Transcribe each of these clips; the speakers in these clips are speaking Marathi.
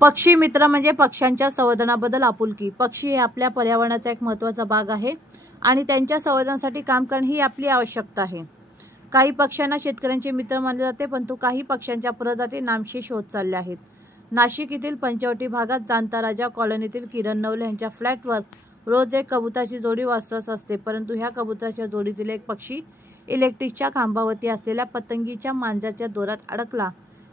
पक्षी मित्र म्हणजे पक्ष्यांच्या संवर्धनाबद्दल आपुलकी। पक्षी हे आपल्या पर्यावरणाचा एक महत्त्वाचा भाग आहे आणि त्यांच्या संवर्धनासाठी काम करणे ही आपली आवश्यकता आहे। काही पक्ष्यांना शेतकऱ्यांचे मित्र मानले जाते, परंतु काही पक्ष्यांच्या प्रजाती नामशेष होत चालल्या आहेत। नाशिक येथील पंचवटी भागात जाणता राजा कॉलनीतील किरण नवले यांच्या फ्लॅटवर रोज एक कबुतराची जोडी वास्तव्यास असते, परंतु ह्या कबुतराच्या जोडीतील एक पक्षी इलेक्ट्रिकच्या खांबावरती असलेल्या पतंगीच्या मांजाच्या दोरात अडकला।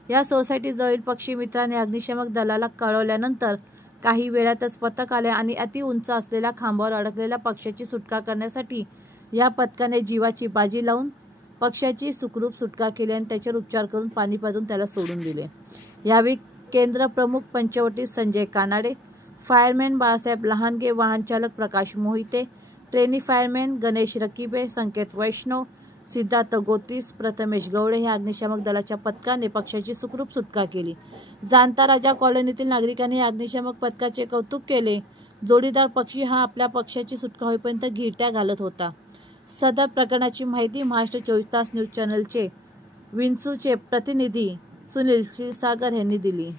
या सोसायटी जवळील पक्षी मित्राने अग्निशमक दलाला कळवल्यानंतर काही वेळातच पथक आले आणि अति उंच असलेल्या खांबावर अडकलेल्या पक्ष्याची सुटका करण्यासाठी या पथकाने जीवाची बाजी लावून पक्ष्याची सुखरूप सुटका केली आणि त्याच्यावर उपचार करून पाणी पाजून त्याला सोडून दिले। यावेळी केंद्र प्रमुख पंचवटी संजय कानाडे, फायरमॅन बाळासाहेब लहानगे, वाहन चालक प्रकाश मोहिते, ट्रेनी फायरमॅन गणेश रकीबे, संकेत वैष्णव, सिद्धार्थ गोतीस, प्रथमेश गवळे ह्या अग्निशमक दलाच्या पथकाने पक्षाची सुखरूप सुटका केली। जाणता राजा कॉलनीतील नागरिकांनी या अग्निशमक पथकाचे कौतुक केले। जोडीदार पक्षी हा आपल्या पक्षाची सुटका होईपर्यंत घिरट्या घालत होता। सदर प्रकरणाची माहिती महाराष्ट्र 24 तास न्यूज चॅनलचे विंचूचे प्रतिनिधी सुनील क्षीरसागर यांनी दिली।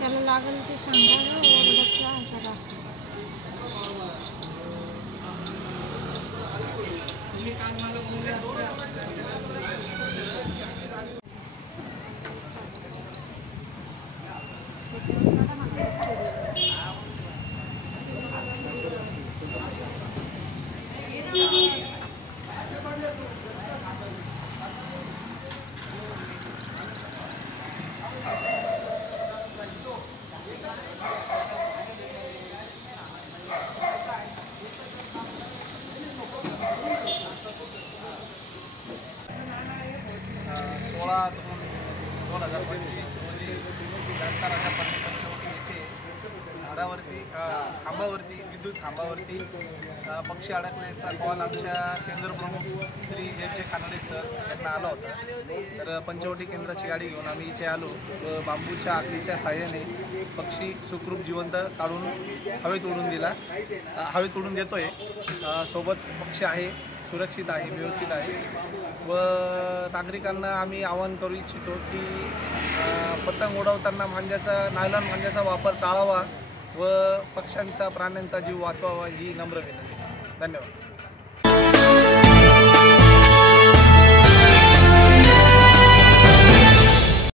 त्याला लागेल ते सांगा ना, ओरडतचा जरा झाडावरती खांबावरती विद्युत खांबावरती पक्षी अडकल्याचा कॉल आमच्या केंद्र प्रमुख श्री जे कानडे सर यांना आला होता। तर पंचवटी केंद्राची गाडी घेऊन आम्ही इथे आलो व बांबूच्या आखलीच्या साहाय्याने पक्षी सुखरूप जिवंत काढून हवेत उडून दिला, हवेत उडून देतोय। सोबत पक्षी आहे, सुरक्षित आहे, व्यवस्थित आहे व नागरिकांना आम्ही आवाहन करू इच्छितो की पतंग उडवताना नायलॉन मांजाचा वापर टाळावा व पक्ष्यांचा प्राण्यांचा जीव वाचवावा ही नम्र विनंती। धन्यवाद।